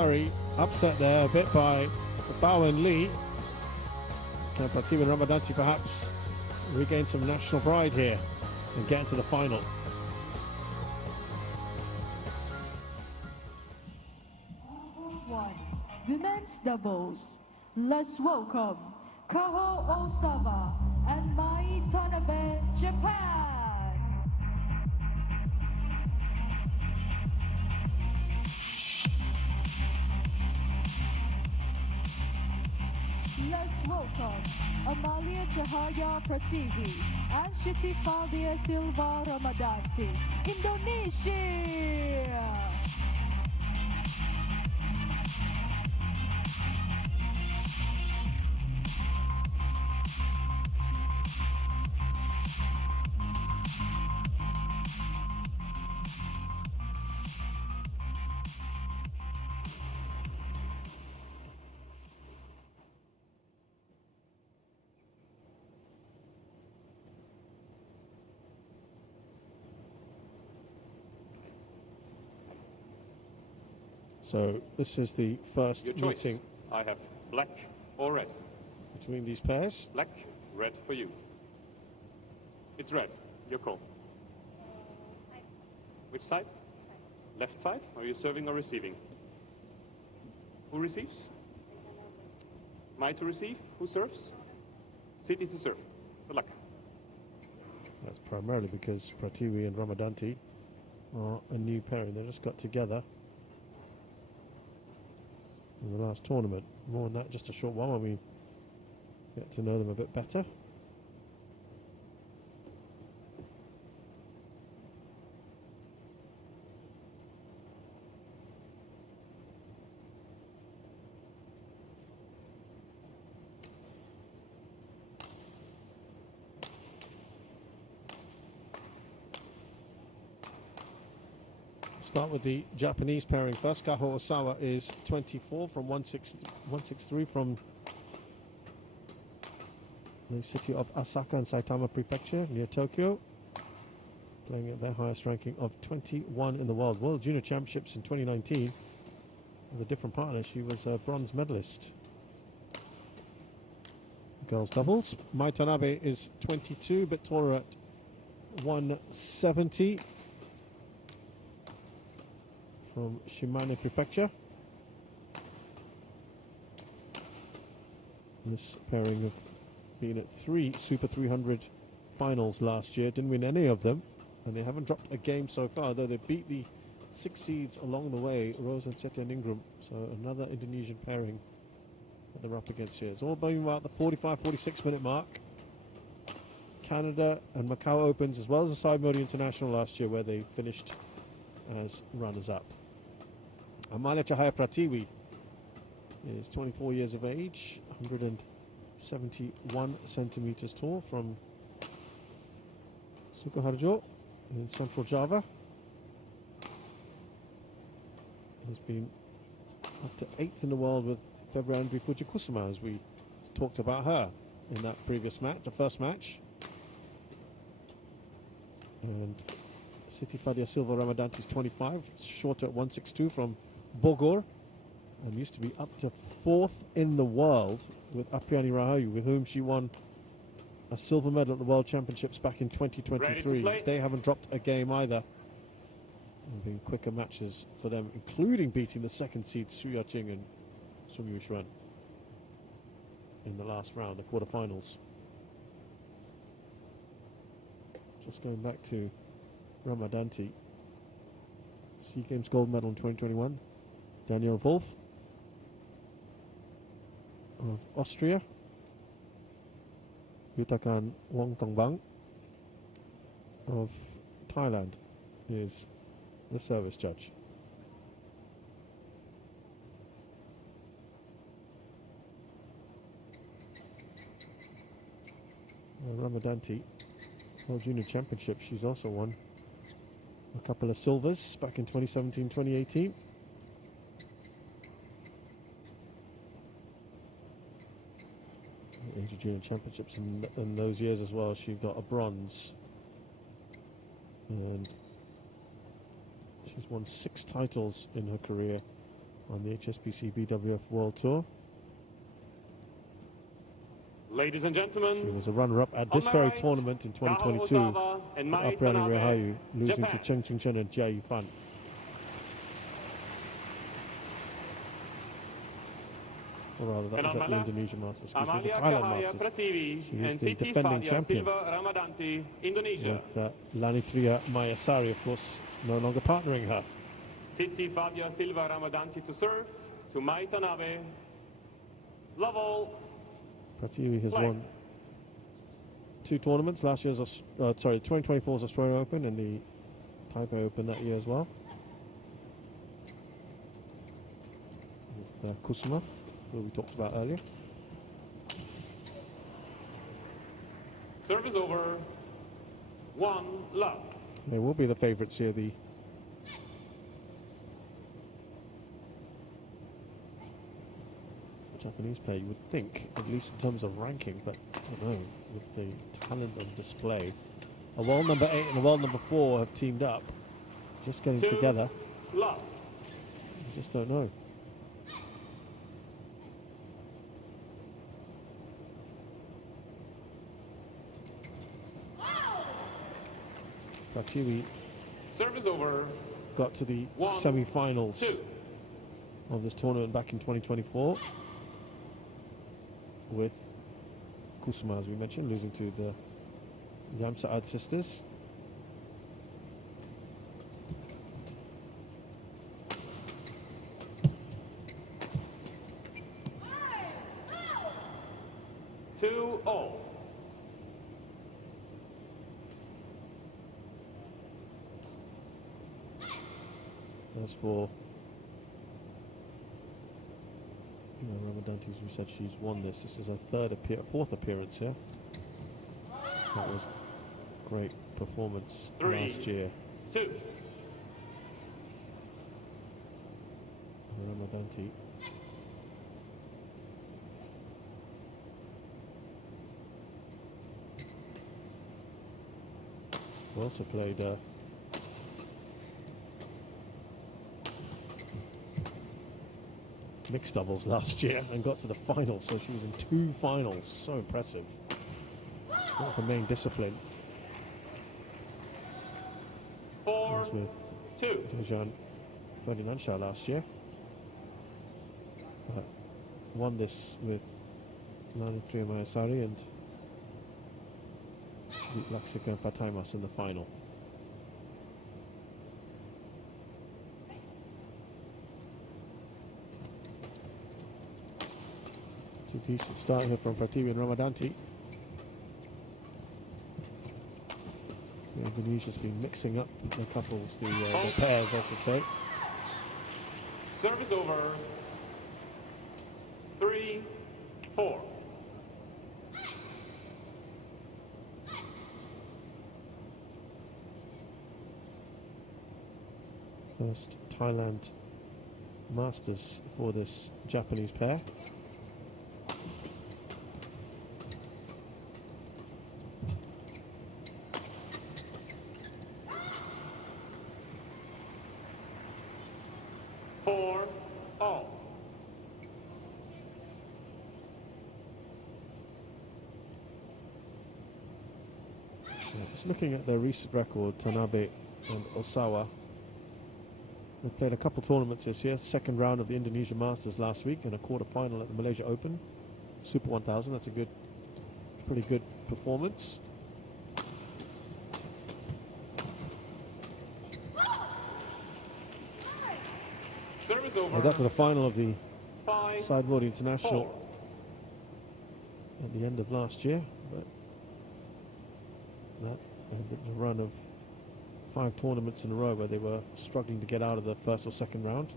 Upset there a bit by Bao and Lee. Can Pratiwi and Ramadhanti perhaps regain some national pride here and get into the final? The men's doubles. Let's welcome Kaho Osawa and Mai Tanabe, Japan. Let's welcome Amalia Cahaya Pratiwi and Shiti Fadia Silva Ramadhanti, Indonesia. So this is the first Your choice. meeting. I have black or red. Between these pairs. Black, red for you. It's red. Your call. Which side? Left side? Are you serving or receiving? Who receives? Mai to receive? Who serves? City to serve. Good luck. That's primarily because Pratiwi and Ramadhanti are a new pairing. They just got together in the last tournament. More than that, just a short while when we get to know them a bit better. Start with the Japanese pairing first. Kaho Osawa is 24 from 163 from the city of Asaka in Saitama Prefecture near Tokyo, playing at their highest ranking of 21 in the world. World Junior Championships in 2019 with a different partner. She was a bronze medalist. Girls doubles. Mai Tanabe is 22, a bit taller at 170. From Shimane Prefecture. This pairing have been at 3 Super 300 finals last year, didn't win any of them, and they haven't dropped a game so far, though they beat the 6 seeds along the way, Rose and Setian Ingram, so another Indonesian pairing that they're up against here. It's all been about the 45-46 minute mark. Canada and Macau Opens, as well as the Side Modi International last year, where they finished as runners-up. Amalia Cahaya Pratiwi is 24 years of age, 171 centimeters tall, from Sukoharjo in Central Java. Has been up to 8th in the world with Febrandri Fujikusuma, as we talked about her in that previous match, the first match. And Siti Fadia Silva Ramadhanti is 25, shorter at 162 from Bogor, and used to be up to 4th in the world with Apriani Rahayu, with whom she won a silver medal at the World Championships back in 2023. They haven't dropped a game either. And been quicker matches for them, including beating the second seed Su Yaching and Sung Yuxuan in the last round, the quarterfinals. Just going back to Ramadhanti, SEA Games gold medal in 2021. Daniel Wolf of Austria. Yutakan Wongtongbang of Thailand is the service judge. Ramadhanti, World Junior Championship, she's also won a couple of silvers back in 2017-2018. Inter Junior Championships in those years as well, she got a bronze, and she's won 6 titles in her career on the HSBC BWF World Tour. Ladies and She gentlemen, was a runner-up at on this my very right, tournament in 2022. Osawa and Mai April Tanabe, Rehayu losing Japan. to Cheng Ching Chen and Jia Yifan. Or rather, that And was on at my the left, Indonesia Masters, excuse me, the Amalia Thailand Cahaya Masters. Pratiwi She is and the Siti defending Fadia champion. Silva Ramadhanti, Indonesia. With Lanitria Mayasari, of course, no longer partnering her. Siti Fadia Silva Ramadhanti to serve, to Mai Tanabe. Love all. Pratiwi has Play. won 2 tournaments. Last year's, 2024's Australian Open and the Taipei Open that year as well. With Kusuma, who we talked about earlier. Service over. 1 love. They will be the favourites here, the Japanese player, you would think, at least in terms of ranking, but I don't know, with the talent on display. A world number 8 and a world number 4 have teamed up, just getting 2 together. love. I just don't know. Pratiwi Service over. got to the 1, semi-finals 2. of this tournament back in 2024 with Kusuma, as we mentioned, losing to the Yamsaad sisters. Two all. As for Ramadhanti, as we said, she's won this. This is her fourth appearance here. That was great performance 3, last year. 2. Ramadhanti. We also played mixed doubles last year and got to the finals, so she was in 2 finals. So impressive. Not her main discipline. 4, Was with 2. Dejan Ferdinandshaw last year. But won this with Lanitria Mayasari and beat Laksika Pataimas in the final. It's a decent start here from Pratiwi and Ramadhanti. Indonesia's been mixing up the couples, the pairs, I should say. Service over. 3, 4. First Thailand Masters for this Japanese pair. Just looking at their recent record, Tanabe and Osawa. They've played a couple tournaments this year. Second round of the Indonesia Masters last week and a quarter-final at the Malaysia Open. Super 1000, that's a pretty good performance. Service over. They got to the final of the 5, Sideboard International 4. at the end of last year, but that ended a run of 5 tournaments in a row where they were struggling to get out of the first or second round.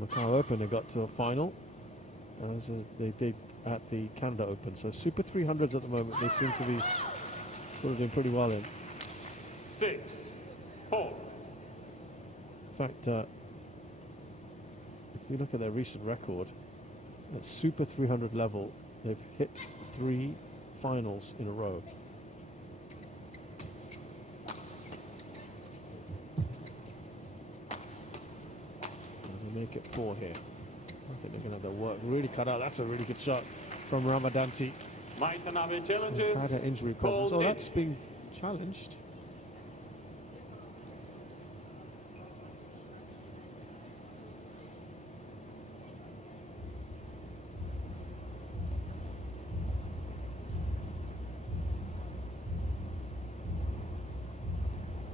Macau Open, they got to a final, as they did at the Canada Open. So Super 300s at the moment, they seem to be sort of doing pretty well in. 6, 4. In fact, if you look at their recent record, at Super 300 level, they've hit 3 finals in a row. 4 here. I think they're going to have their work really cut out. That's a really good shot from Ramadhanti. Tanabe challenges. Had an injury problem. So that's been challenged.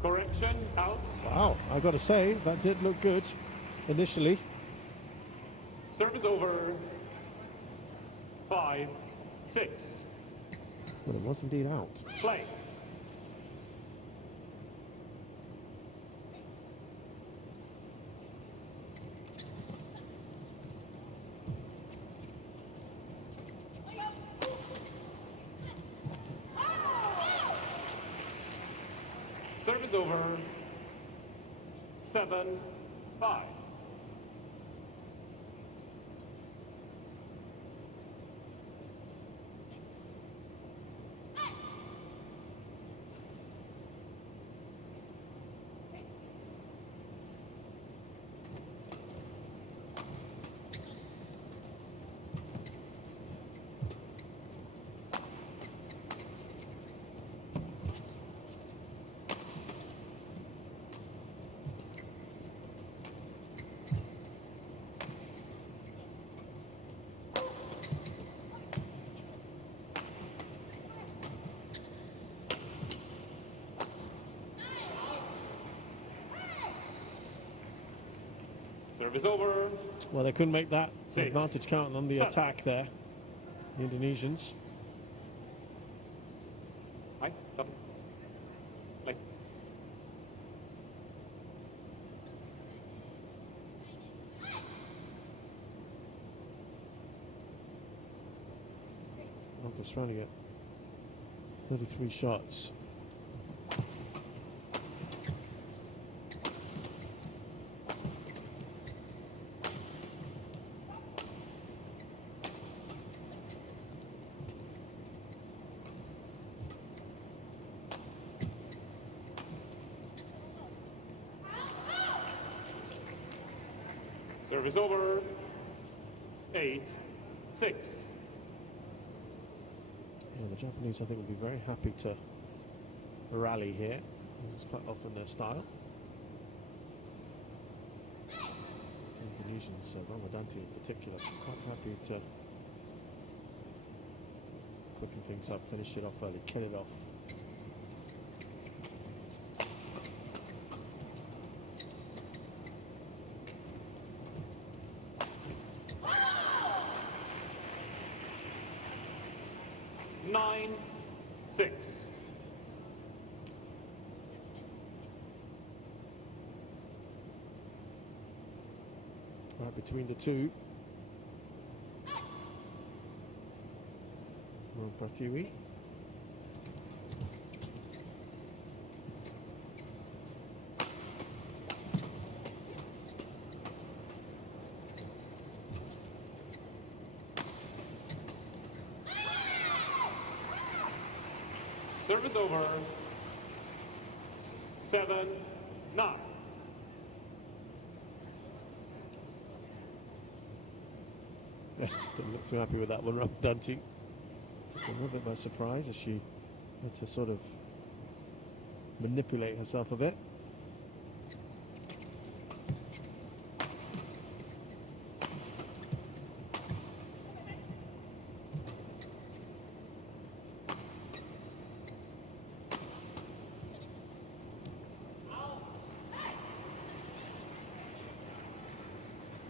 Correction, out. Wow, I got to say, that did look good initially. Service over. 5-6. But it was indeed out. Play. Service over. 7-5. Service over. Well, they couldn't make that 6. advantage count on the 7. attack there, the Indonesians. High, double. Play. I'm just trying to get 33 shots. Service over. 8-6. Yeah, the Japanese, I think, will be very happy to rally here. It's quite often their style. Indonesians, Ramadhanti in particular, quite happy to quicken things up, finish it off early, kill it off. Nine, 6. Right between the two. Pratiwi. Service over. 7-9. Didn't look too happy with that one, Ramadhanti. Took a little bit by surprise as she had to sort of manipulate herself a bit.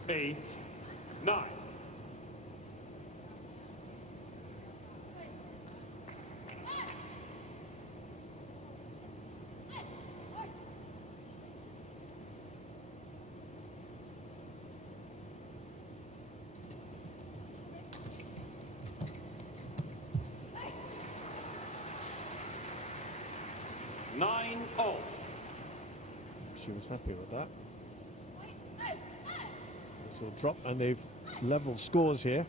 Eight, 9. Nine all. She was happy with that. This will drop, and they've leveled scores here.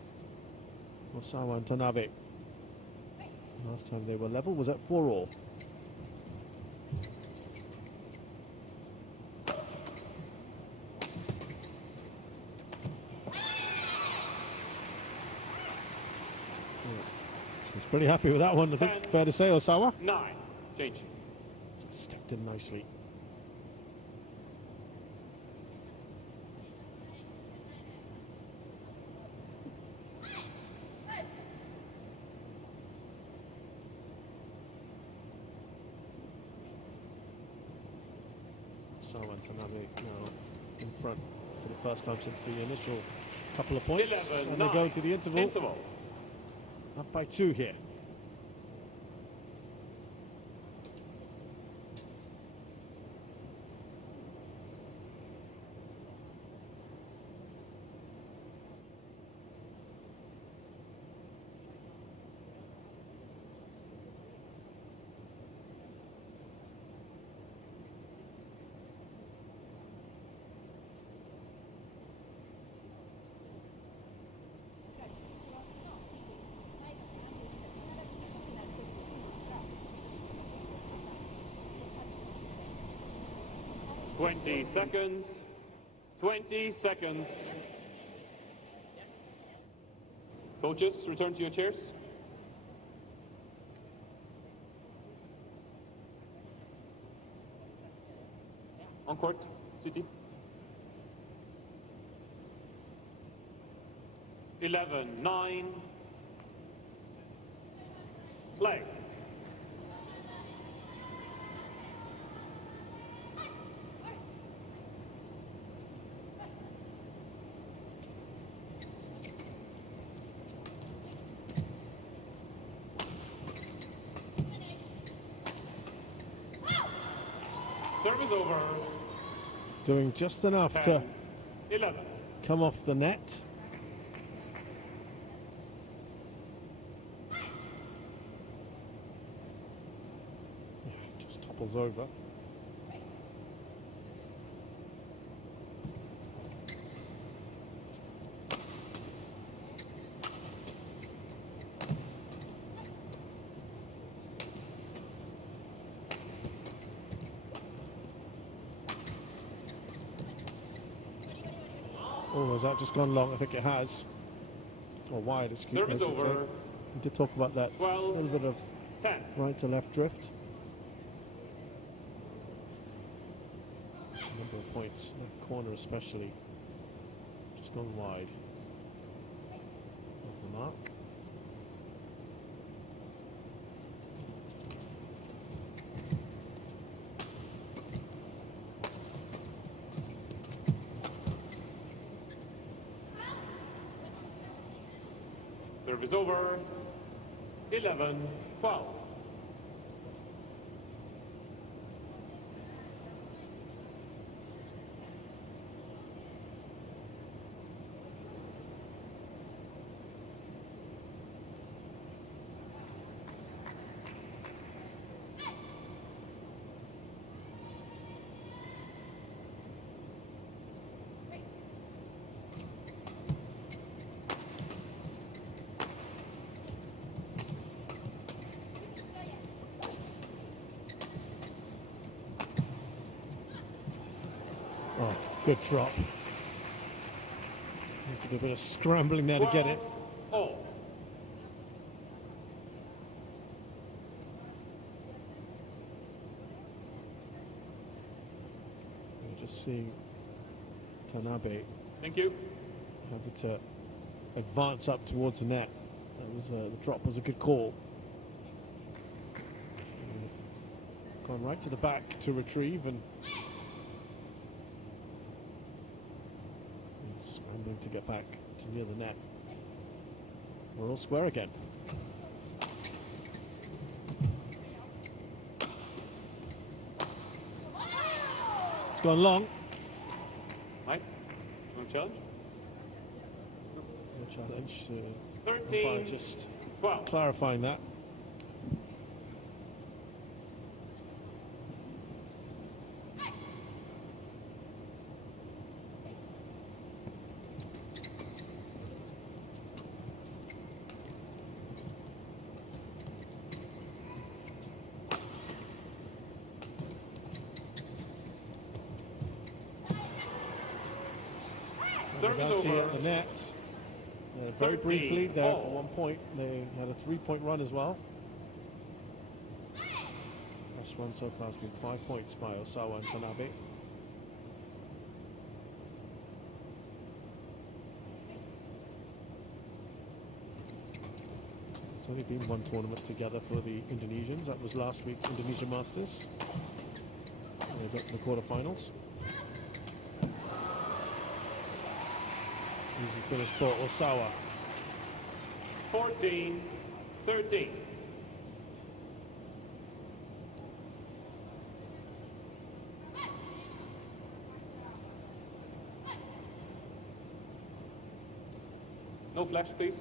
Osawa and Tanabe. Last time they were level was at 4-all. Pretty happy with that one, I think. 10, Fair to say, Osawa. 9. Change. Stepped in nicely. Osawa and Tanabe now in front for the first time since the initial couple of points. 11, And 9. they go to the interval. Interval. Up by 2 here. Twenty seconds. 20 seconds. Coaches, return to your chairs. On court, City. 11, 9. Play. Service over. Doing just enough 10, to 11. come off the net. Just topples over. Oh, has that just gone long? I think it has. Or wide, excuse me. Service over. We did talk about that. 12, A little bit of 10. right to left drift. A number of points, that corner especially. Just gone wide. Off the mark. Service over. 11, 12. Oh, good drop. Did a bit of scrambling there to get it. Oh. We're just seeing Tanabe Thank you. having to advance up towards the net. That was the drop was a good call. Gone right to the back to retrieve and scrambling to get back to near the net. We're all square again. It's gone long. Mike, you want to challenge? No challenge. 13, Just 12. clarifying that. Service Ramadhanti over. at the net. Very 13 briefly there at all. one point. They had a 3-point run as well. First run so far has been 5 points by Osawa and Tanabe. It's only been one tournament together for the Indonesians. That was last week's Indonesia Masters. They got to the quarterfinals. Easy finish for Osawa. 14-13. No flash, please.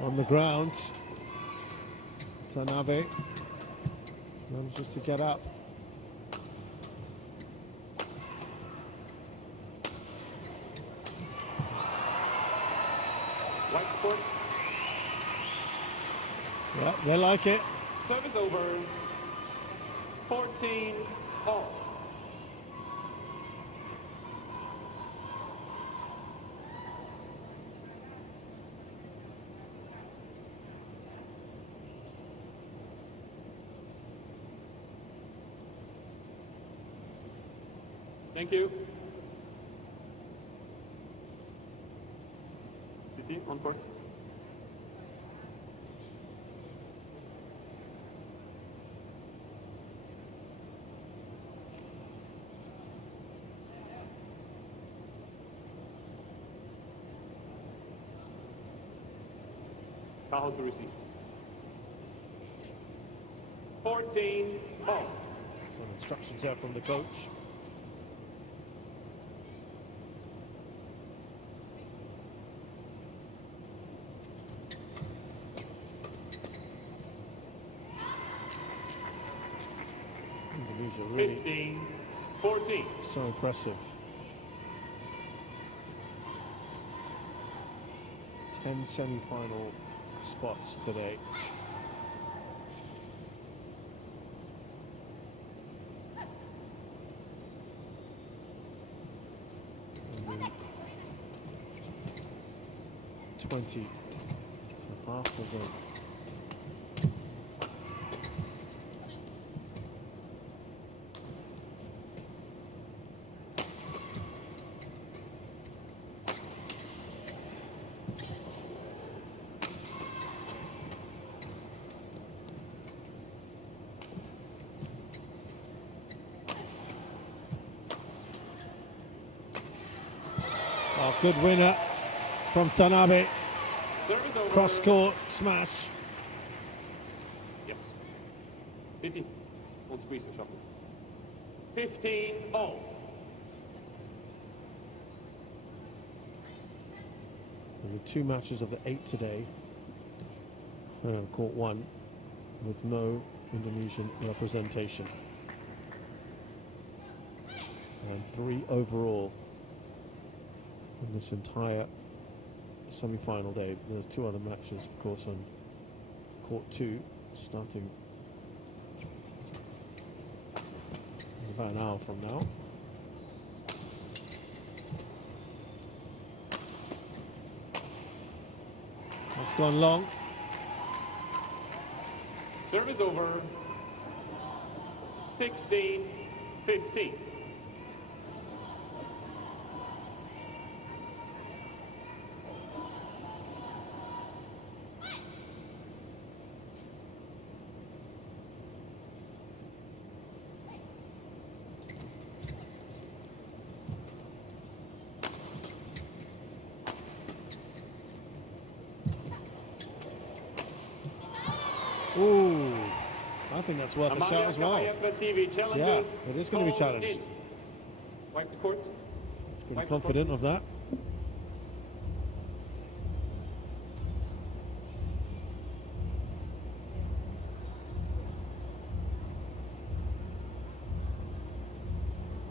On the ground, Tanabe manages to get up. White court. Yeah, they like it. Service over. 14 all. Thank you. City on court. How to receive. 14 all. Some instructions there from the coach. Indonesia really 15-14. so impressive. 10 semi-final spots today. And then 20 for half of them. Oh, good winner from Tanabe. Service over. Cross court smash. Yes. City. Don't squeeze the shot. 15 all. There were 2 matches of the 8 today. Court 1 with no Indonesian representation. And 3 overall in this entire semi-final day. There are 2 other matches, of course, on Court 2, starting in about an hour from now. That's gone long. Service over. 16-15. Ooh, I think that's worth a shot Amalia as well. Pratiwi Yeah, challenges. it is going to be called challenged. in. Wipe the court. Pretty Wipe the confident court. of that.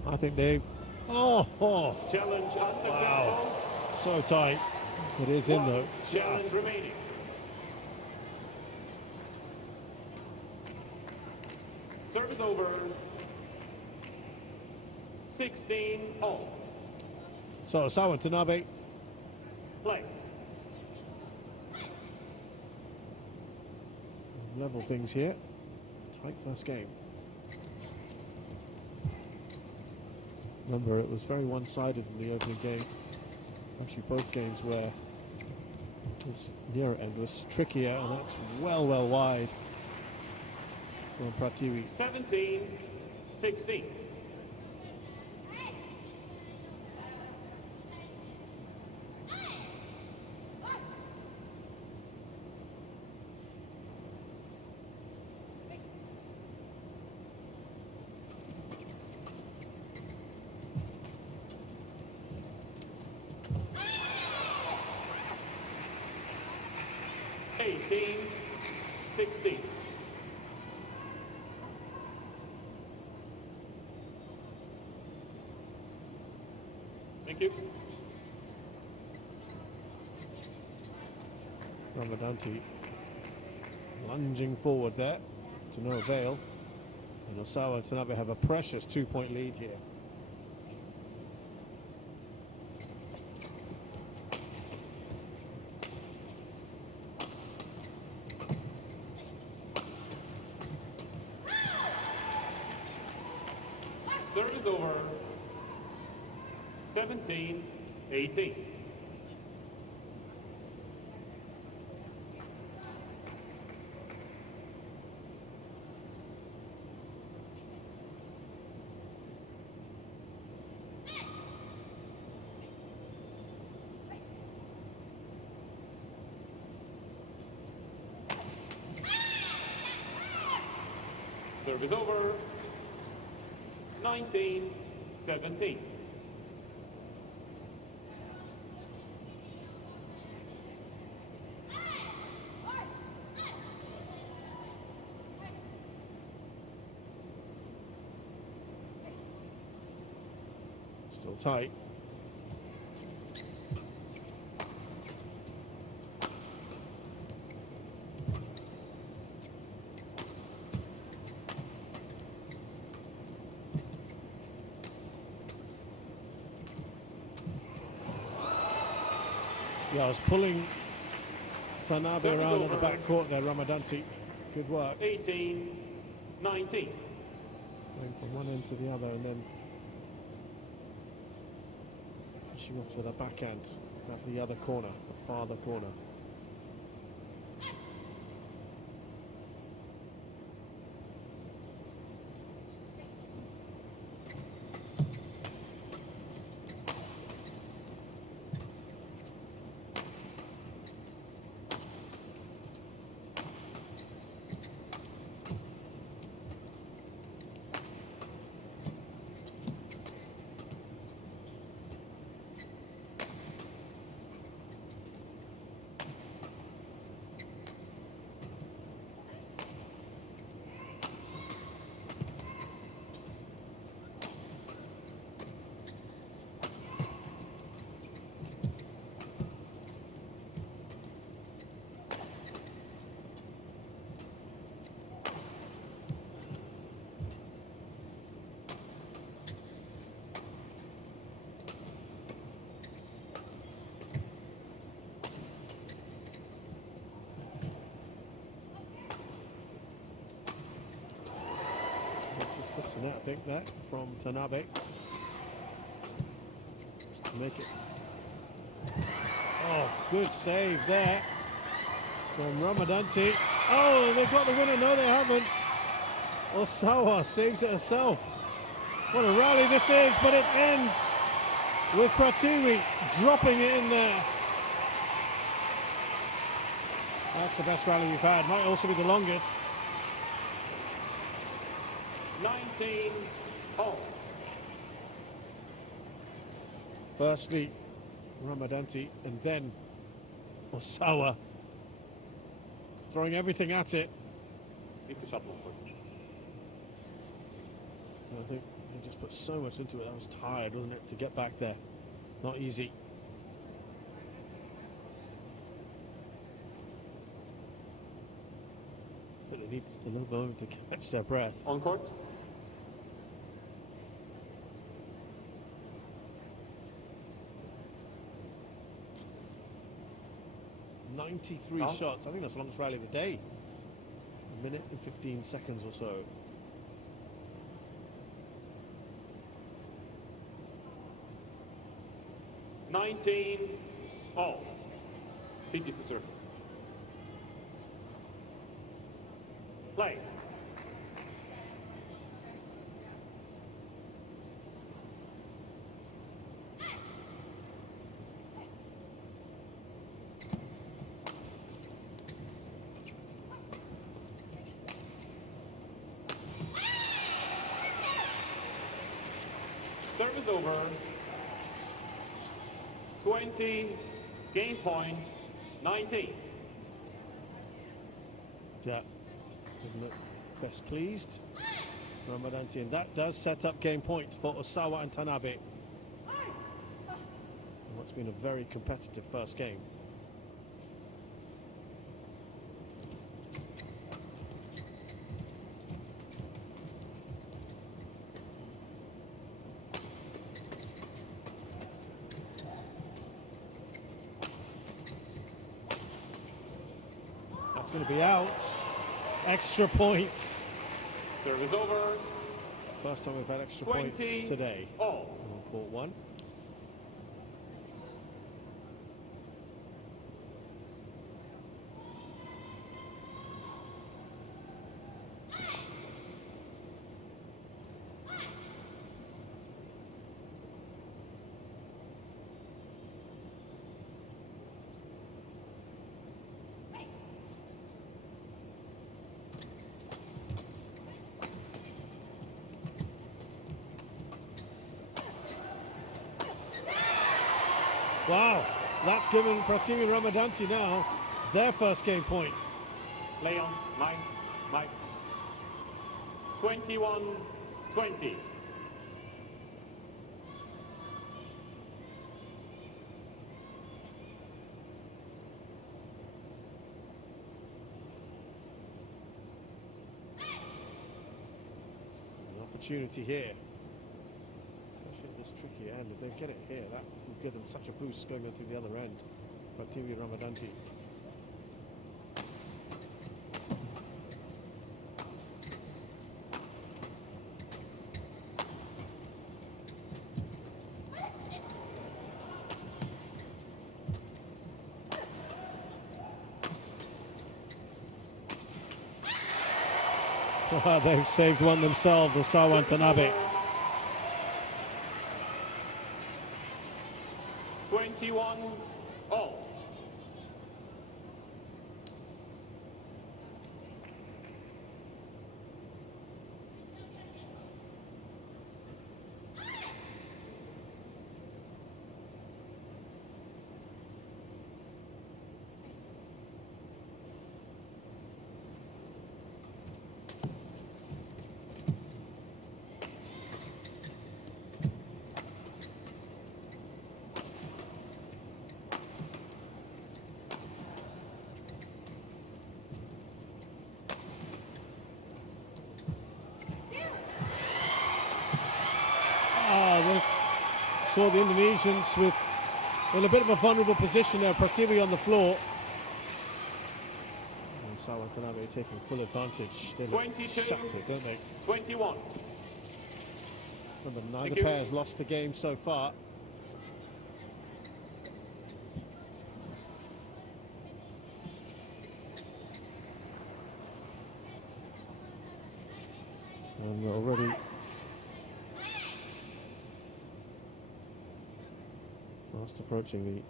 I think they... Oh, Challenge unsuccessful. so tight. It is in One though. challenge remaining. Service over. 16 all. So Osawa, Tanabe. Play. Level things here. Tight first game. Remember, it was very one-sided in the opening game. Actually, both games where this nearer end was trickier, and that's well wide from Pratiwi. 17-16. Thank you. Ramadhanti lunging forward there to no avail. And Osawa and Tanabe have a precious 2-point lead here. Service over. 17-18. Service over. 19-17. Still tight. Yeah, I was pulling Tanabe Service around on over. the back court there, Ramadhanti. Good work. 18-19. Going from one end to the other and then pushing off to the backhand at the other corner, the farther corner. I think that from Tanabe just to make it. Oh, good save there from Ramadhanti. Oh, they've got the winner. No, they haven't. Osawa saves it herself. What a rally this is, but it ends with Pratiwi dropping it in there. That's the best rally we've had. Might also be the longest. 19 all. Firstly, Ramadhanti, and then Osawa throwing everything at it. Leave the shuttle on. I think he just put so much into it. I was tired, wasn't it, to get back there? Not easy. But they need a little moment to catch their breath. On court. '93 shots. I think that's the longest rally of the day. A minute and 15 seconds or so. All. City to serve. Play. Service over. 20, game point, 19. Yeah, doesn't look best pleased, Ramadhanti, and that does set up game point for Osawa and Tanabe. And what's been a very competitive first game. Going to be out. Extra points. Service over. First time we've had extra points today. All. On court one. Wow, that's given Pratiwi and Ramadhanti now their first game point. Play on, Mike. 21-20. An opportunity here. This tricky end, if they get it here, that will give them such a boost going on to the other end. Pratiwi Ramadhanti. They've saved one themselves, Osawa and Tanabe. 21 all. Saw the Indonesians with in a bit of a vulnerable position there. Pratiwi on the floor. And Osawa and Tanabe taking full advantage. They look shattered, don't they? 21. Remember, neither pair has lost a game so far. And we're already fast approaching the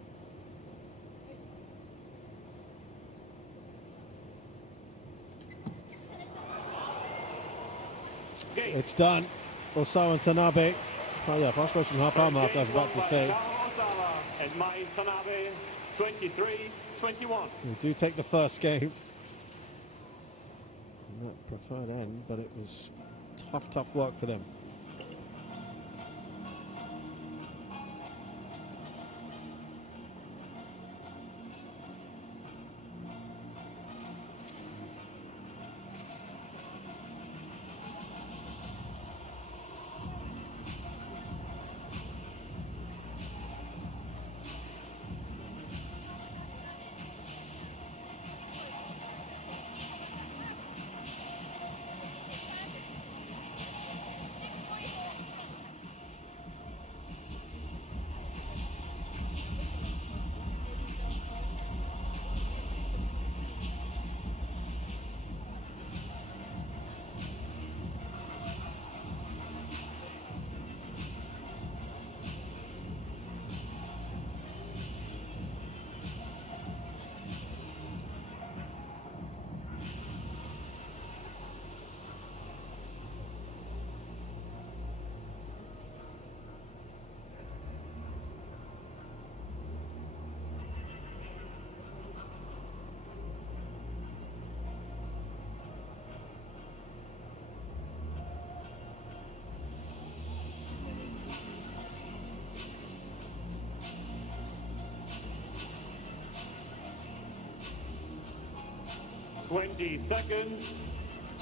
It's done. Osawa and Tanabe. Oh yeah, fast approaching half-hour mark, I was about to say. Osawa and Mai Tanabe, 23-21. We do take the first game. Not preferred end, but it was tough work for them.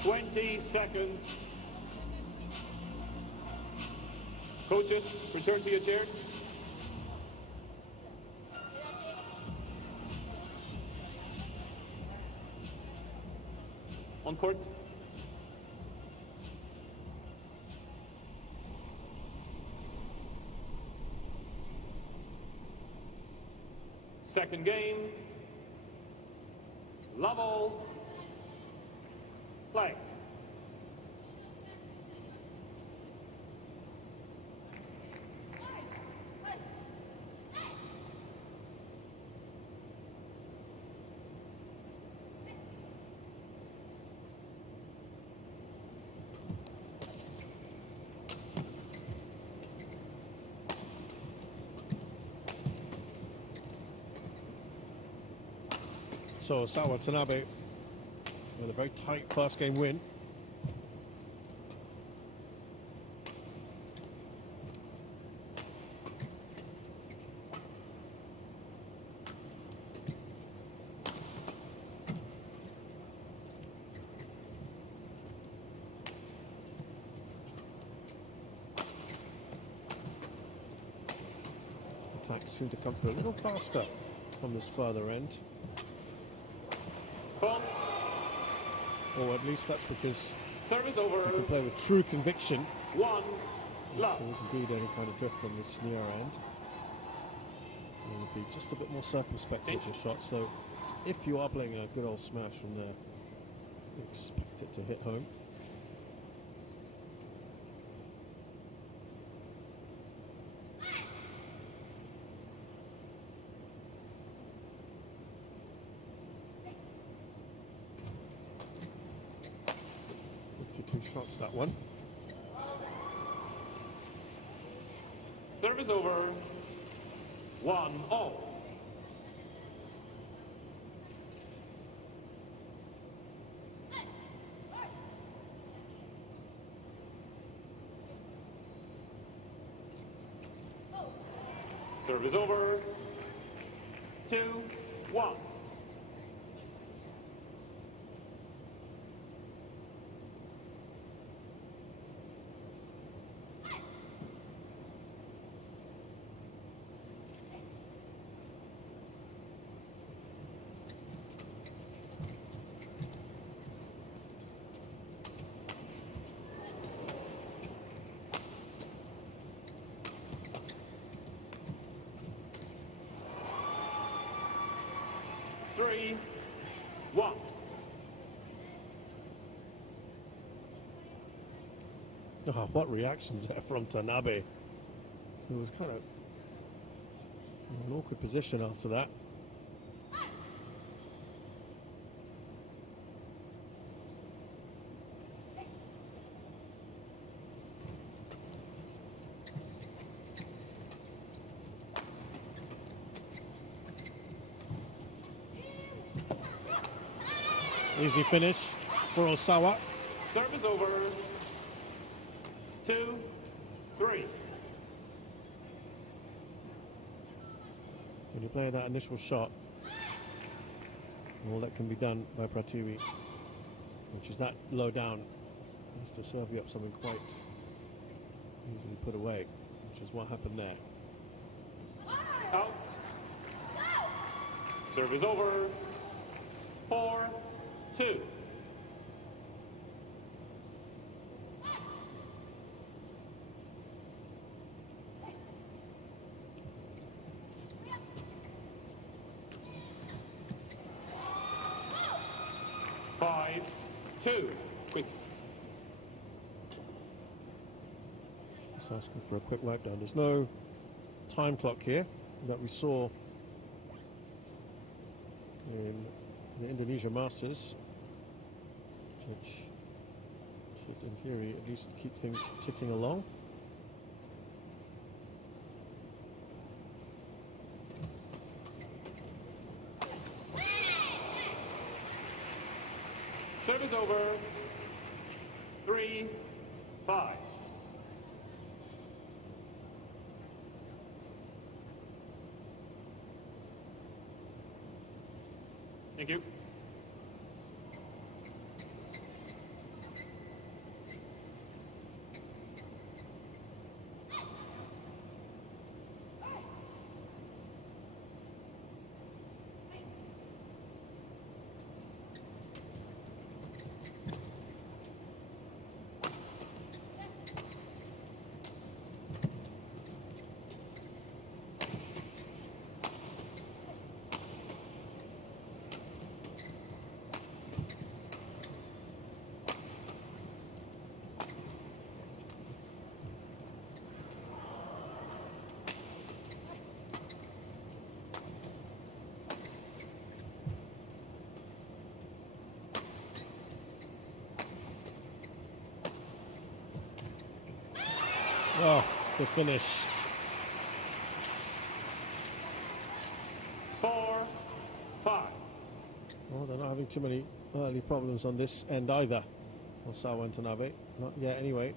Twenty seconds. Coaches, return to your chairs. On court. Second game. Level. Play. So Osawa Tanabe with a very tight first game win. Attacks seem to come through a little faster from this further end. Or at least that's because service over. you can play with true conviction. One love. There was indeed any kind of drift on this near end. You would be just a bit more circumspect with your shot. So if you are playing a good old smash from there, expect it to hit home. Shots that one. Service over. 1-0. Service over. 2-1. Three, one. Oh, what reactions there from Tanabe, who was kind of in an awkward position after that. Easy finish for Osawa. Serve is over. 2, 3. When you play that initial shot, all that can be done by Pratiwi, which is that low down, is to serve you up something quite easily put away, which is what happened there. Out. Serve is over. 4, 2. Five, 2. Quick. Just asking for a quick wipe down. There's no time clock here that we saw in the Indonesia Masters, which should, in theory, at least keep things ticking along. Serve is over. 3, 5. Thank you. Oh, the finish. 4, 5. Well, they're not having too many early problems on this end either. Osawa and Tanabe. Not yet, anyway.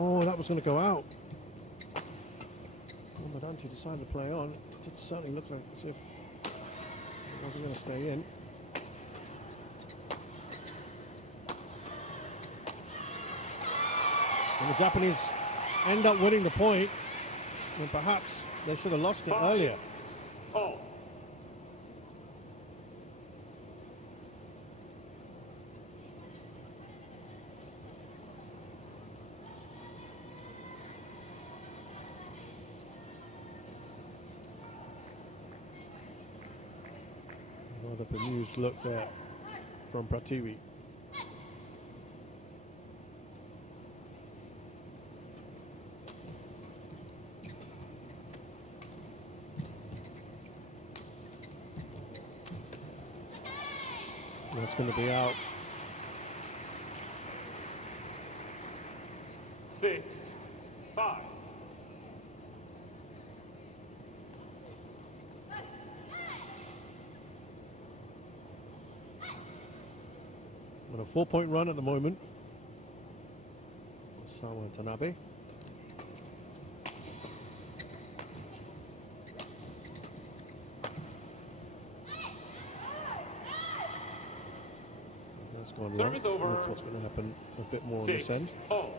Oh, that was going to go out. Ramadhanti decided to play on. It did certainly look like as if it wasn't going to stay in. And the Japanese end up winning the point, and perhaps they should have lost it earlier. Oh. Rather bemused look there from Pratiwi. That's going to be out. 6, 5. On a 4-point run at the moment. Osawa and Tanabe. That's gone wrong. Service over. That's what's going to happen a bit more on this end. 6, 0.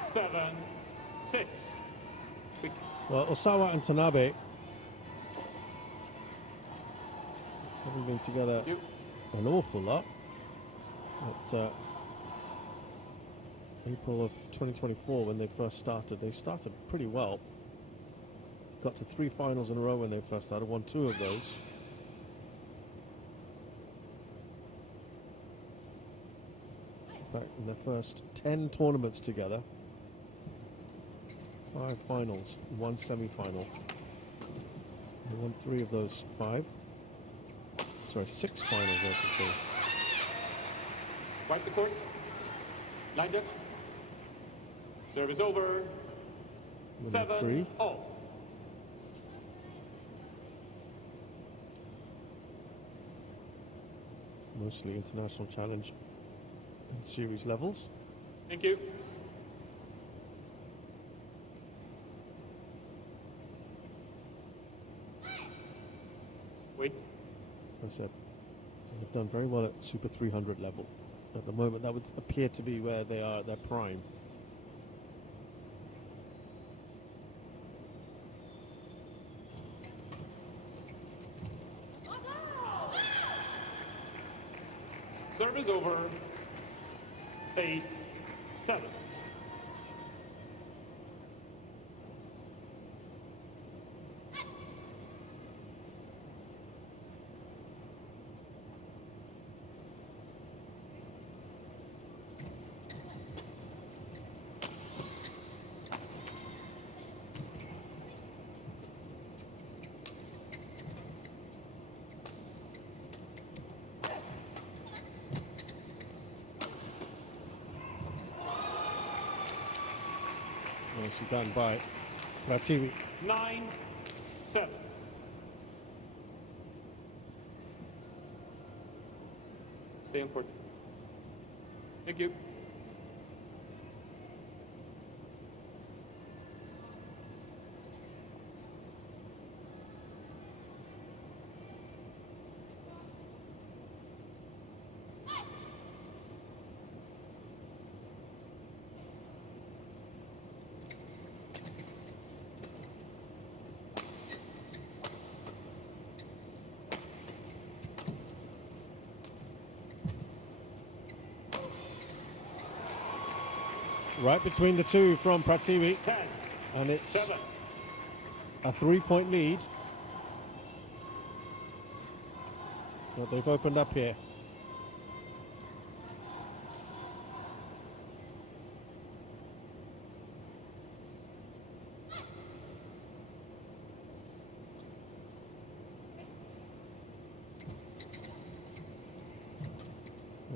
Seven, 6. Well, Osawa and Tanabe haven't been together You. an awful lot. But April of 2024, when they first started, they started pretty well. Got to 3 finals in a row when they first started, won 2 of those. In fact, in their first 10 tournaments together, 5 finals, 1 semi-final. They won 3 of those 5. Sorry, 6 finals, I should say. Wipe the court. Line judge. Service over. Winning 7 3. all. Mostly international challenge and series levels. Thank you. Wait. As I said, they've done very well at Super 300 level. At the moment, that would appear to be where they are at their prime. Service over. 8-7. Nicely done by Pratiwi. 9-7. Stay on court. Thank you. Right between the two from Pratiwi, 10. and it's 7. a 3-point lead that they've opened up here.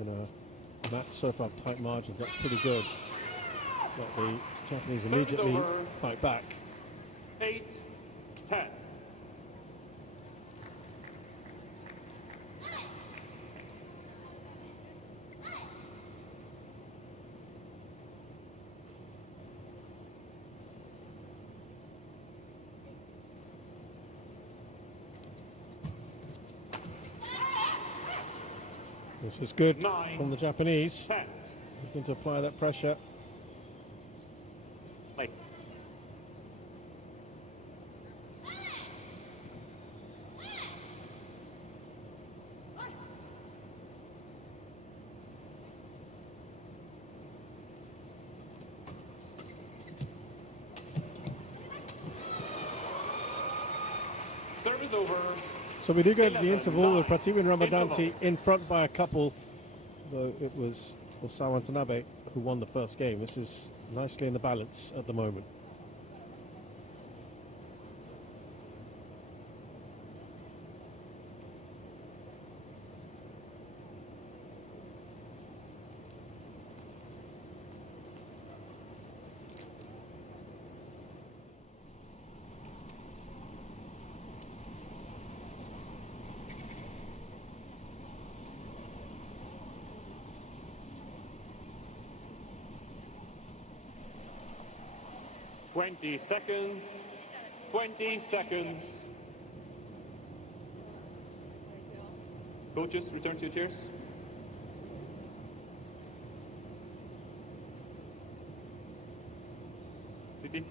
In a match so far of tight margins, that's pretty good. But the Japanese Service immediately over. fight back. 8-10. This is good 9, from the Japanese. 10. Looking to apply that pressure. Like. Service over. So we do go to the 11, interval with 9. Pratiwi and Ramadhanti Interval. in front by a couple, though it was Osawa and Tanabe who won the first game. This is nicely in the balance at the moment. Twenty seconds. 20 seconds. Coaches, return to your chairs. Titi.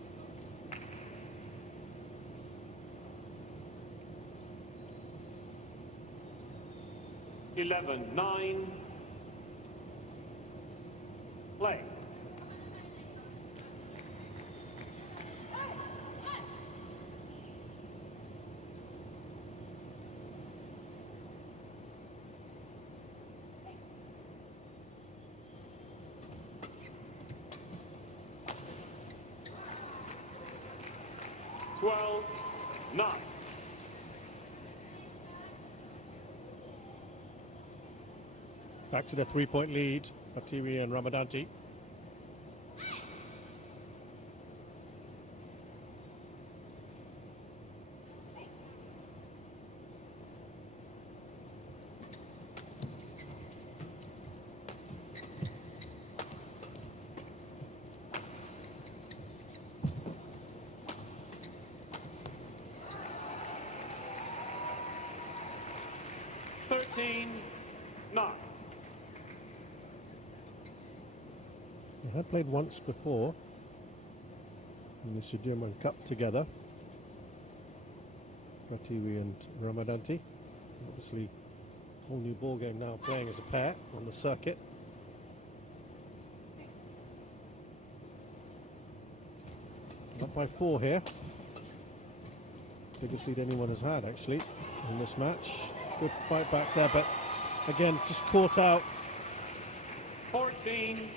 11-9. Play. Nine. Back to the 3-point lead, Pratiwi and Ramadhanti. They had played once before in the Sudirman Cup together, Pratiwi and Ramadhanti. Obviously, a whole new ball game now, playing as a pair on the circuit. Up by 4 here. Biggest lead anyone has had, actually, in this match. Good fight back there, but again, just caught out. 14-9.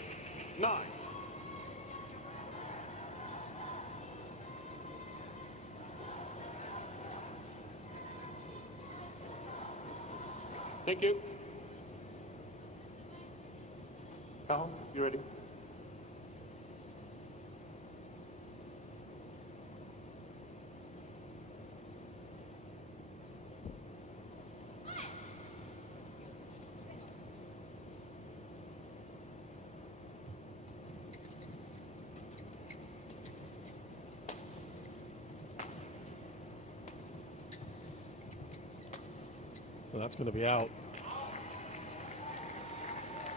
Thank you. Cajo, you ready? Well, that's going to be out.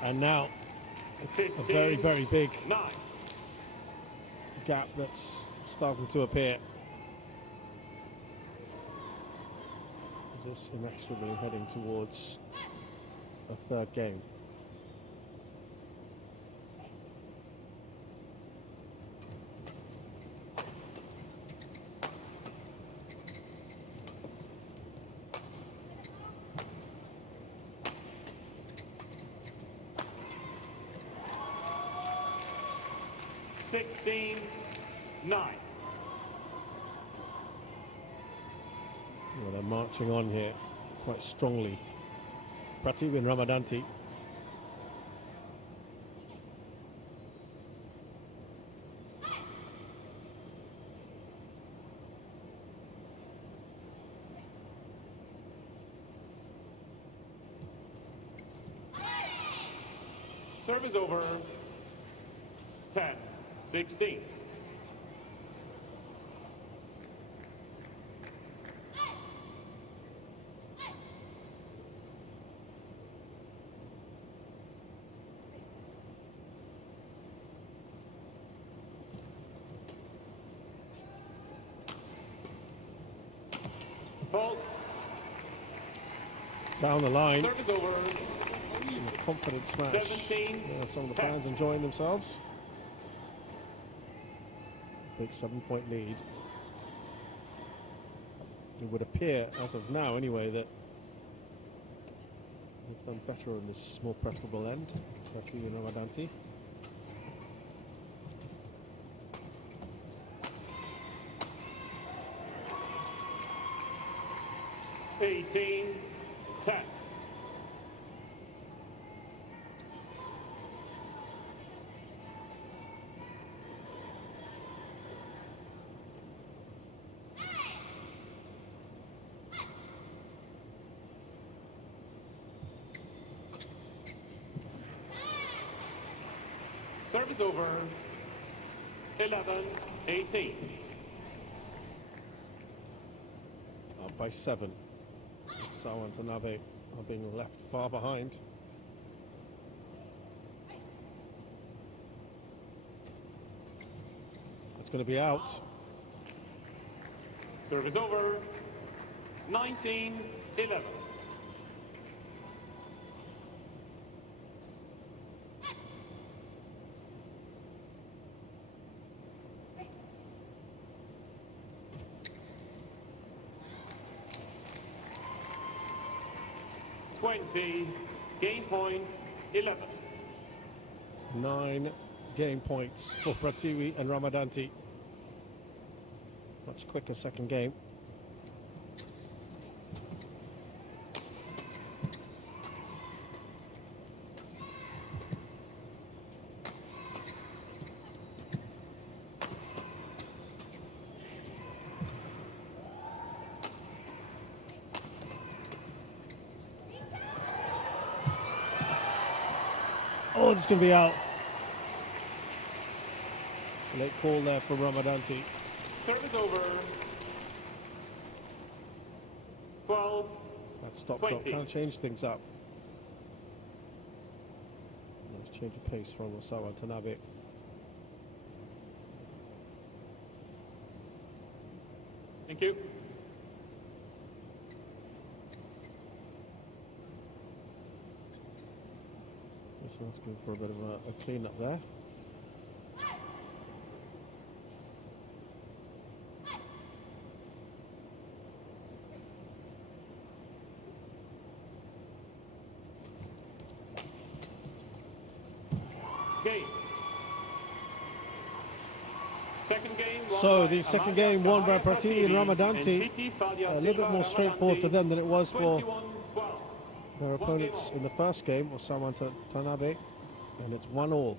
And now, a very, very big gap that's starting to appear. Just inexorably heading towards a third game. Well, they're marching on here quite strongly. Pratiwi and Ramadhanti. Serve is over. 10-16. Fault. Down the line. Serve is over. A confident smash. 17. Some of the fans enjoying themselves. Big 7-point lead. It would appear, as of now anyway, that they've done better on this more preferable end. Pratiwi and Ramadhanti. $18-10. Service over. 11-18. Up by 7. Osawa and Tanabe are being left far behind. That's going to be out. Service over. 19-11. 20, game point 11. 9 game points for Pratiwi and Ramadhanti. Much quicker second game. Oh, it's going to be out. Late call there for Ramadhanti. Service over. 12. That stop 20. drop can change things up. Nice change of pace from Osawa and Tanabe. Thank you. This one's going for a bit of a clean up there. Game. Second game. So the second game won by Pratiwi and Ramadhanti. A little bit more straightforward for them than it was for their opponents in the first game, Osawa and Tanabe, and it's 1-1.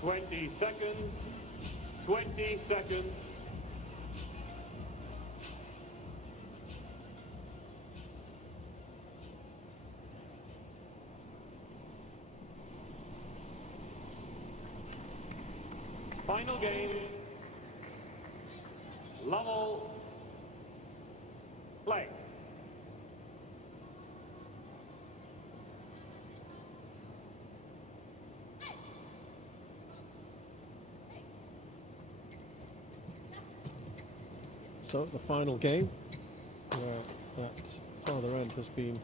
Twenty seconds. 20 seconds. Final game. Level. Play. So the final game, where that farther end has been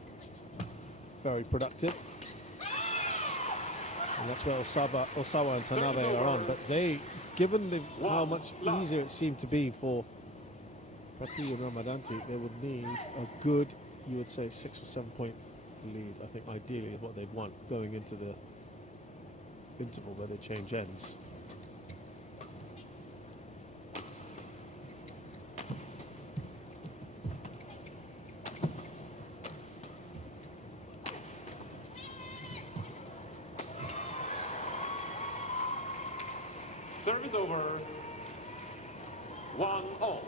very productive. And that's where Osawa and Tanabe are on. But they, given how much easier it seemed to be for Pratiwi and Ramadhanti, they would need a good, you would say, 6 or 7 point lead. I think ideally is what they'd want going into the interval where they change ends. Service over. 1-1.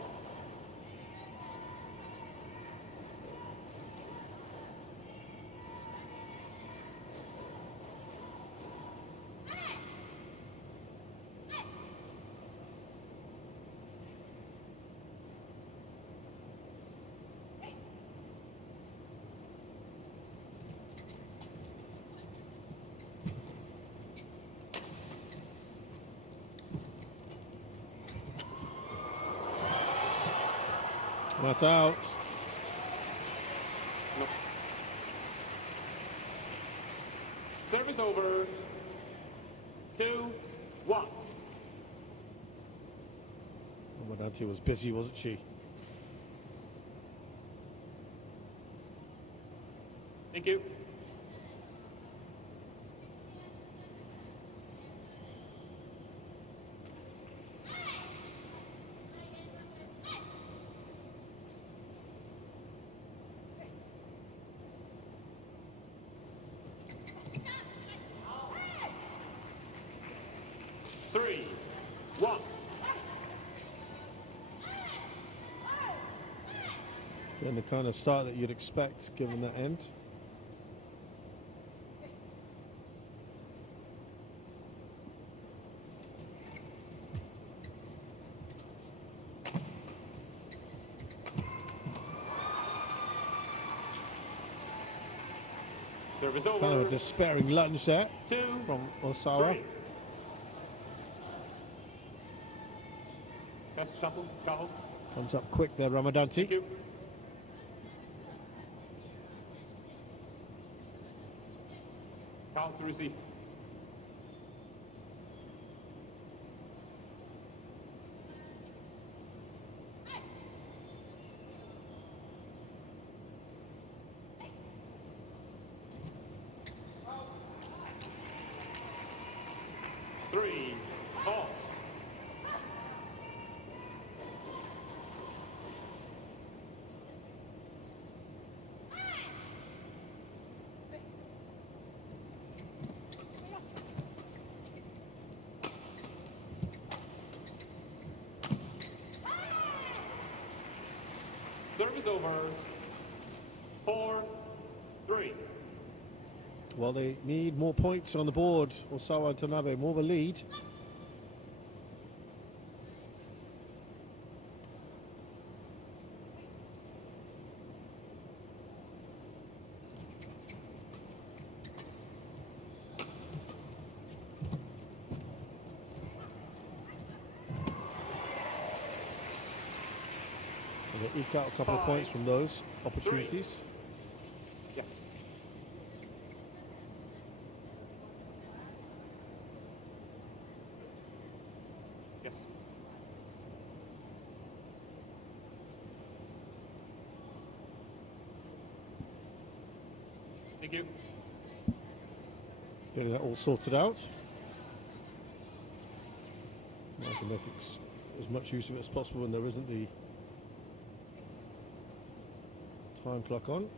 That's out. No. Service over. 2, 1. Ramadhanti was busy, wasn't she? Thank you. Three, 1. And the kind of start that you'd expect given that end. Service over. Kind of a despairing lunge there 2, from Osawa. 3. Fast shuttle, Kaho. Comes up quick there, Ramadhanti. Thank you. Kaho to receive. Three, all. Service over. 4, 3. Well, they need more points on the board. Osawa and Tanabe, more of a lead. And they eke out a couple of points from those opportunities. Yeah. Yes. Thank you. Getting that all sorted out. I can make as much use of it as possible when there isn't the time clock on.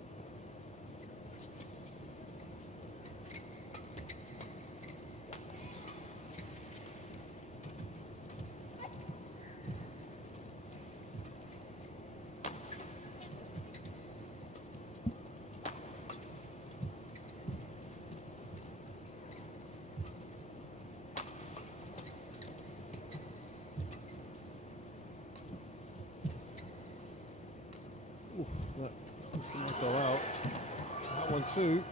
Oof, that might go out. That one too.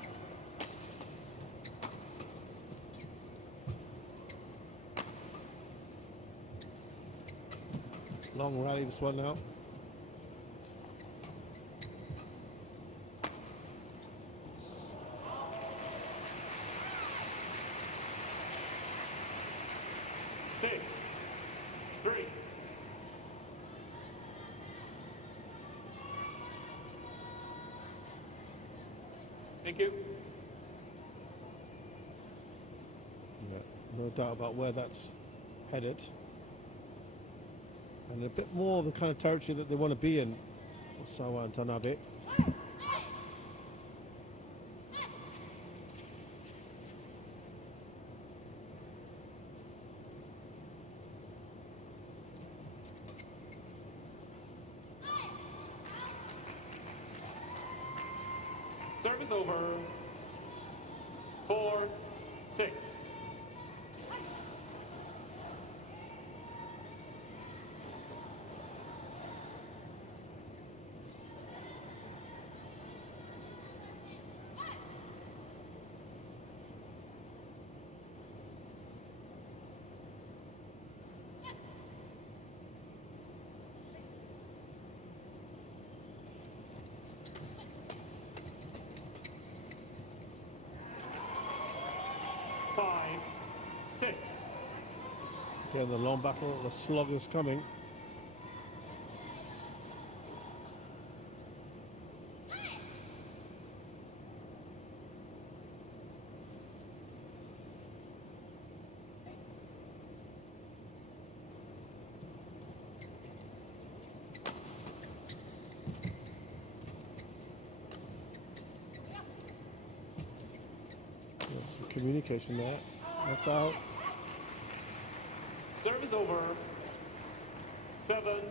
Long rally this one now. Six, 3. Thank you. Yeah, no doubt about where that's headed. And a bit more of the kind of territory that they want to be in, Osawa and Tanabe. Service over. 4, 6. 6. Again, the long battle, the sloggers coming. Some communication there. That's out. Serve is over. 7-5.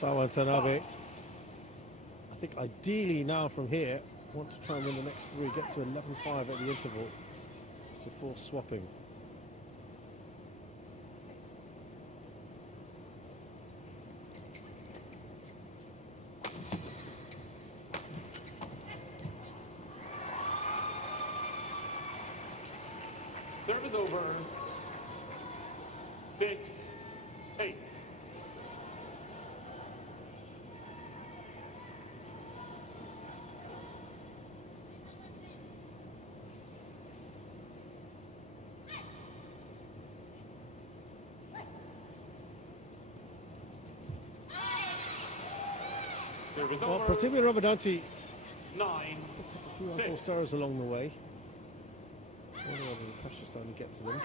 Osawa and Tanabe. I think ideally now from here, want to try and win the next 3, get to 11-5 at the interval before swapping. Serve is over. 6-8. Serve is Well, over. Pratiwi and Ramadhanti, 9-6. a few apple stars along the way. Otherwise, the pressure's starting to get to them.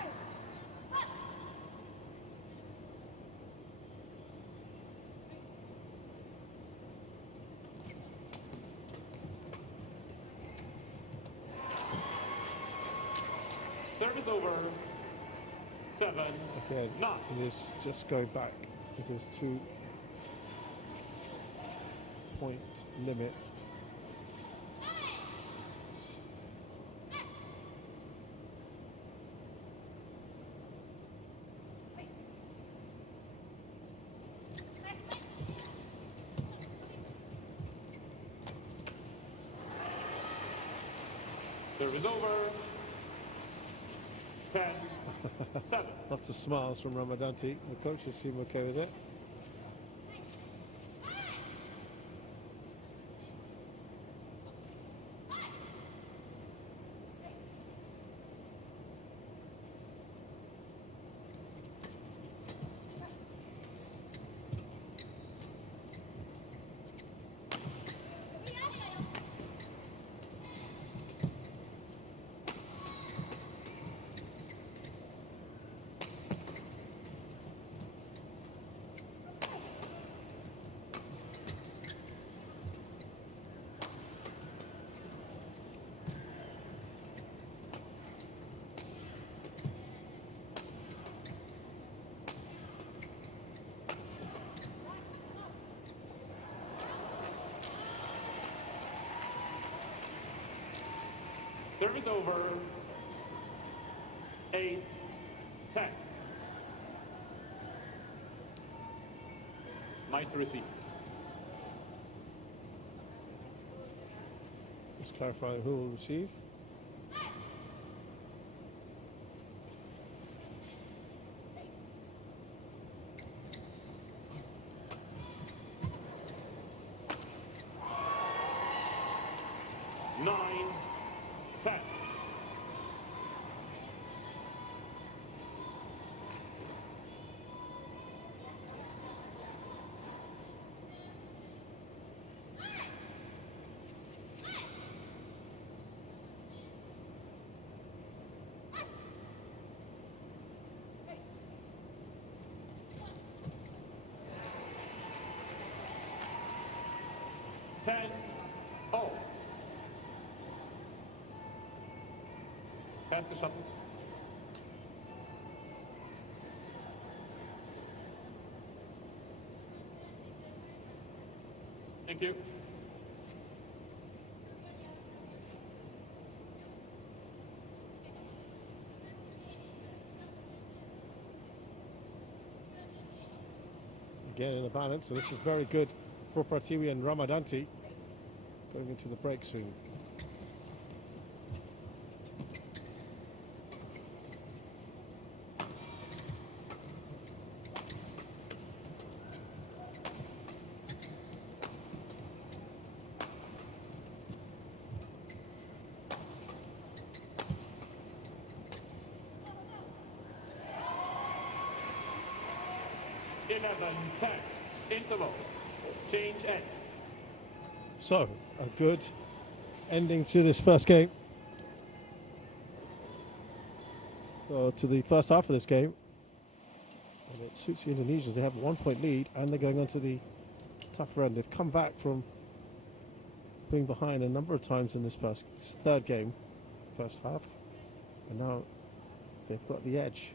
Serve is over. 7-9. Again, it is just going back. It is 2-point limit. Serve is over. 10-7. Lots of smiles from Ramadhanti. The coaches seem okay with it. Serve is over. 8-10. Might receive. Just clarifying who will receive. Oh. Pass the shuttle. Thank you. again in the balance, so this is very good for Pratiwi and Ramadhanti going into the break swing. Interval. Change ends. So, a good ending to this first game. So, to the first half of this game. And it suits the Indonesians. They have a 1-point lead and they're going on to the tough run. They've come back from being behind a number of times in this third game, first half. And now they've got the edge.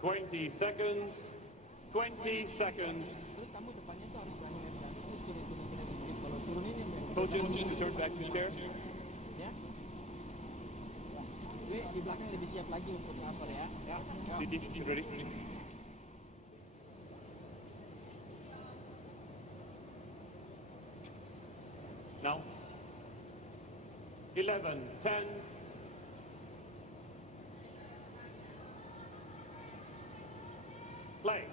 Twenty seconds. 20 seconds. Coaches to turn back to chair. Di belakang lebih siap lagi untuk cover ya. Siti, ready? Now. 11, 10. Play.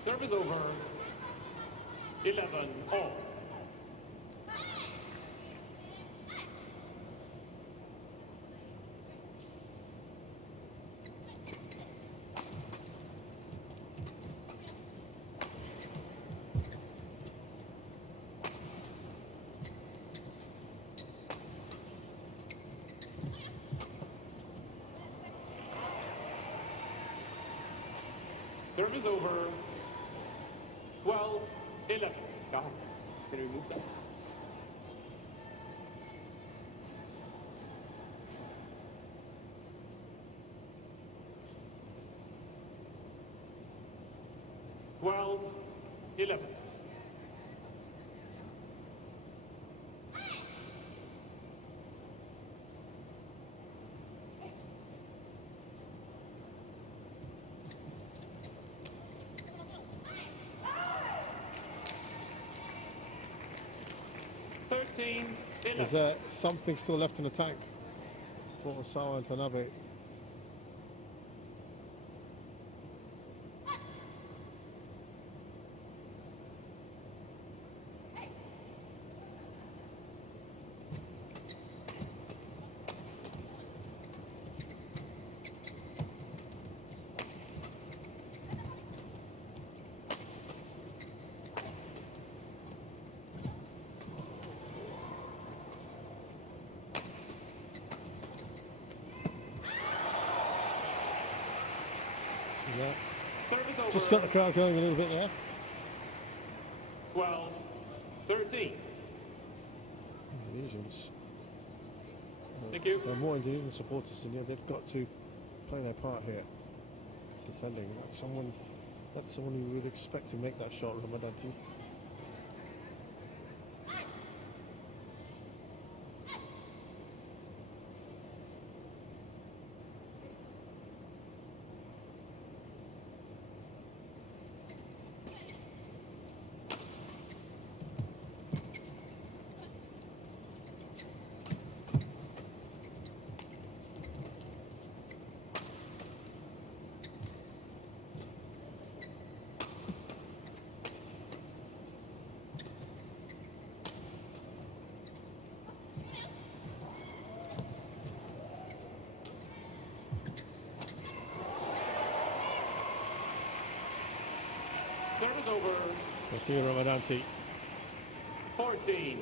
Service over. 11 all. Service over. 12, 11. Can you remove that? Twelve, 11. Is there something still left in the tank for Osawa and Tanabe? Yeah. Service over. Just got the crowd going a little bit there. 12, 13. Indonesians. Thank you. There are more Indonesian supporters than you. They've got to play their part here. Defending. That's someone you would expect to make that shot, Ramadhanti. Service over. Pratiwi Ramadhanti. 14,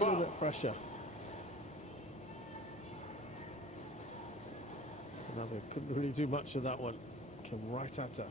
A little 12. bit pressure. Tanabe couldn't really do much of that one. Came right at her.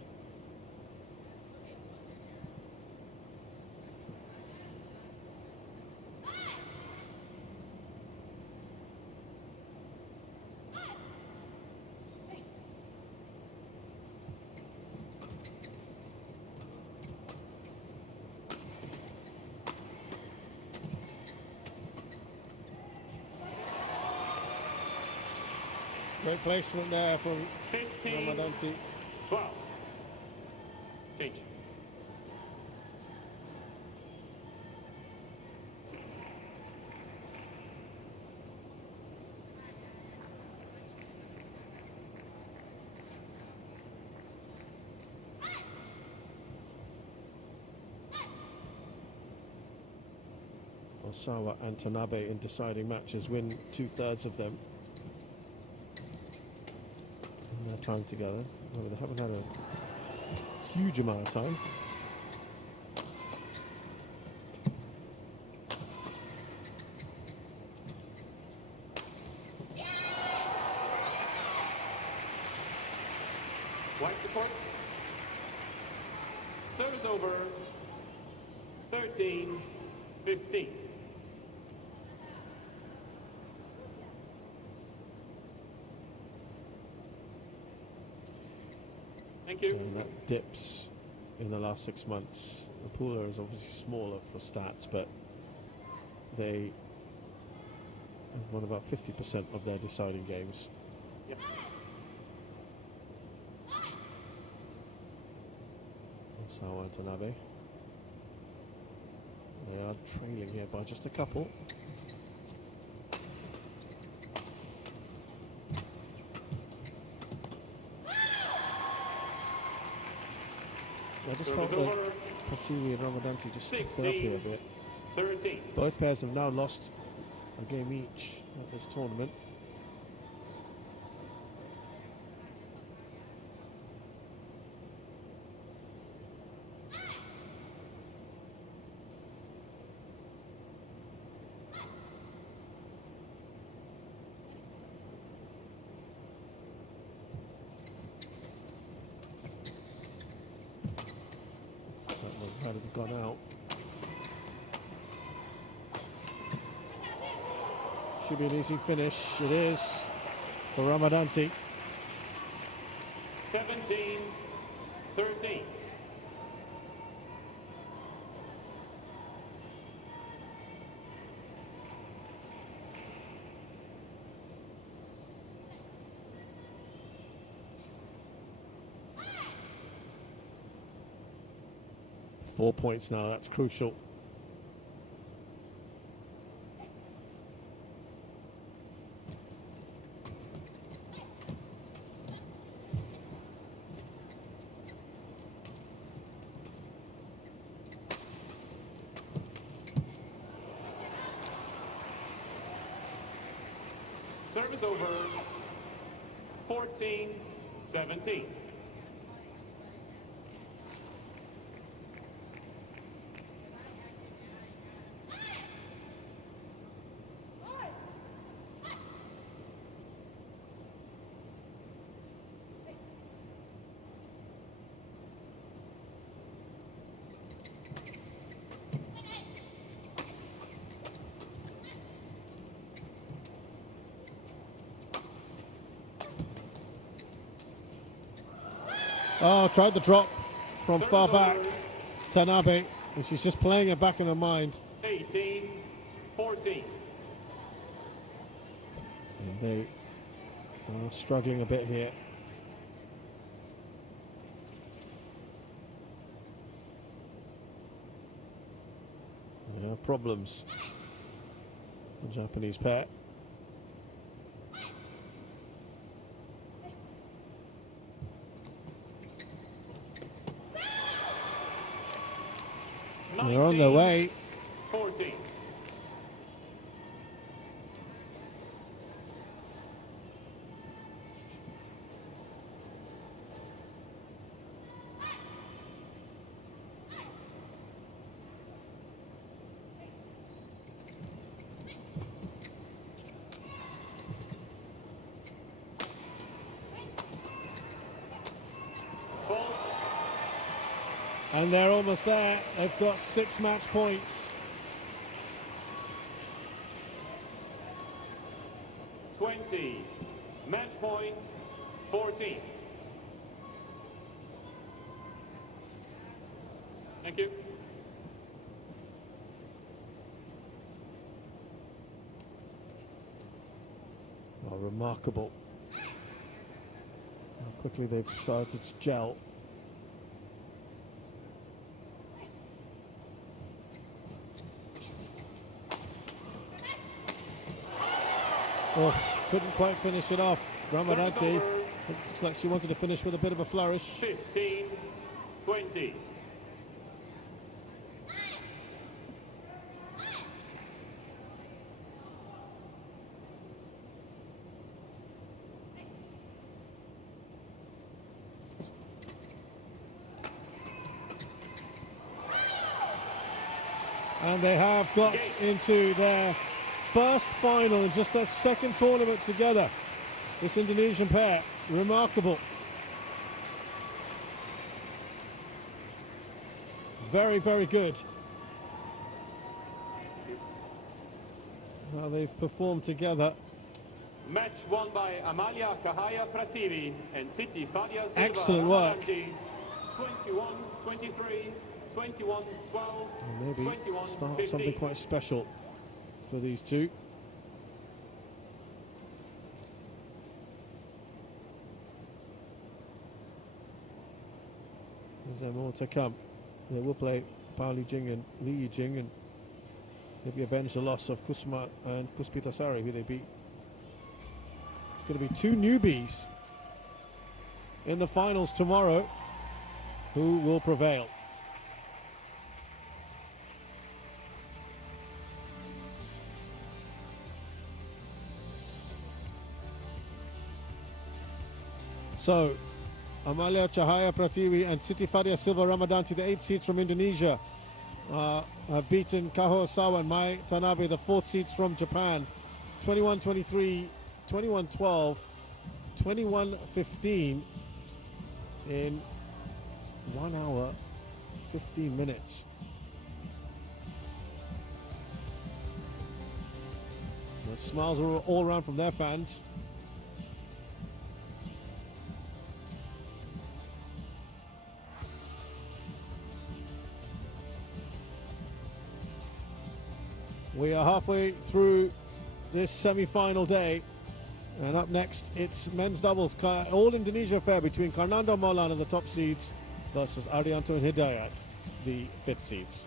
Great placement there from 15, Ramadhanti. 12. Change. Osawa and Tanabe in deciding matches win 2/3 of them in their time together. Well, they haven't had a huge amount of time. Wipe the court. Service over. 13, 15. Thank you. And that dips in the last 6 months. The Pooler is obviously smaller for stats, but they have won about 50% of their deciding games. Yes. Osawa and Tanabe. They are trailing here by just a couple. I just felt that Pratiwi and Ramadhanti just stepped it up here a bit. 13. Both pairs have now lost a game each at this tournament. That had gone out. Should be an easy finish. It is for Ramadhanti. 17, 13. Four points now, that's crucial. Service over. 14, 17. Oh, tried the drop from Service far back. over. Tanabe, and she's just playing it back in her mind. 18, 14. And they are struggling a bit here. Yeah, problems. The Japanese pair. They're on their way. 14. And they're almost there. They've got 6 match points. 20. Match point 14. Thank you. Oh, remarkable quickly they've started to gel. Oh, couldn't quite finish it off. Ramadhanti looks like she wanted to finish with a bit of a flourish. 15-20. And they have got into their first final in just their second tournament together. This Indonesian pair, remarkable. Very, very good. Now they've performed together. Match won by Amalia Cahaya Pratiwi and Siti Fadia Silva. Excellent work. 21-23, 21-12, Maybe 21-15. start something quite special for these two. Is there more to come? They will play Pao Li Jing and Li Yijing, and maybe avenge the loss of Kusma and Puspitasari, who they beat. It's going to be two newbies in the finals tomorrow. Who will prevail? So, Amalia Cahaya Pratiwi and Siti Fadia Silva Ramadhanti, the 8 seeds from Indonesia, have beaten Osawa and Mai Tanabe, the 4 seeds from Japan, 21-23, 21-12, 21-15 in 1 hour, 15 minutes. The smiles are all around from their fans. We are halfway through this semi-final day, and up next it's men's doubles, all Indonesia affair between Karnando Maulana, the top seeds, versus Arianto and Hidayat, the 5th seeds.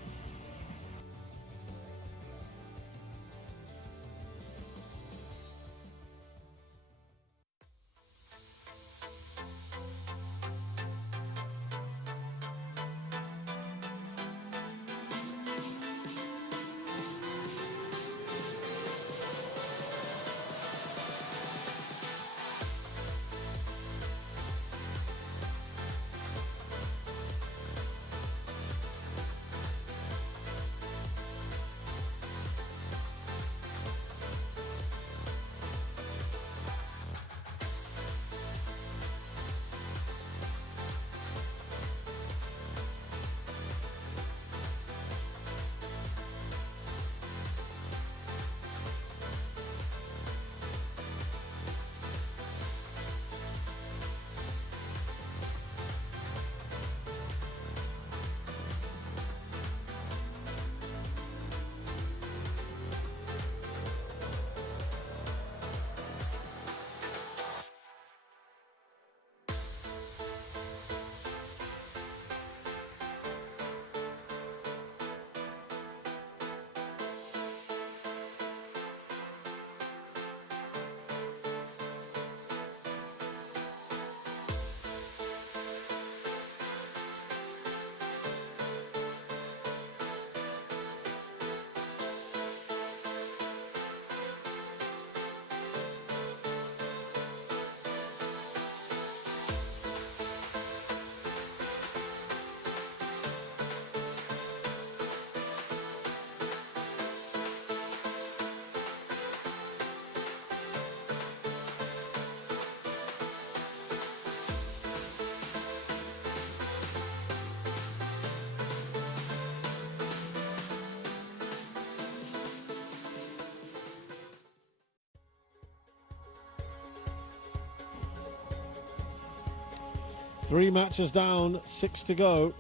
Three matches down, 6 to go,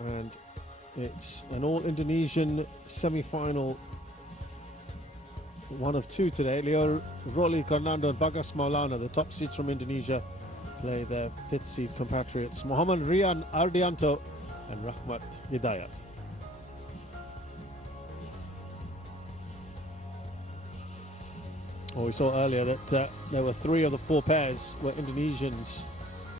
and it's an all-Indonesian semi-final, one of two today. Leo Roli Karnando and Bagas Maulana, the top seeds from Indonesia, play their fifth seed compatriots Muhammad Rian Ardianto and Rahmat Hidayat. Well, we saw earlier that there were 3 of the 4 pairs were Indonesians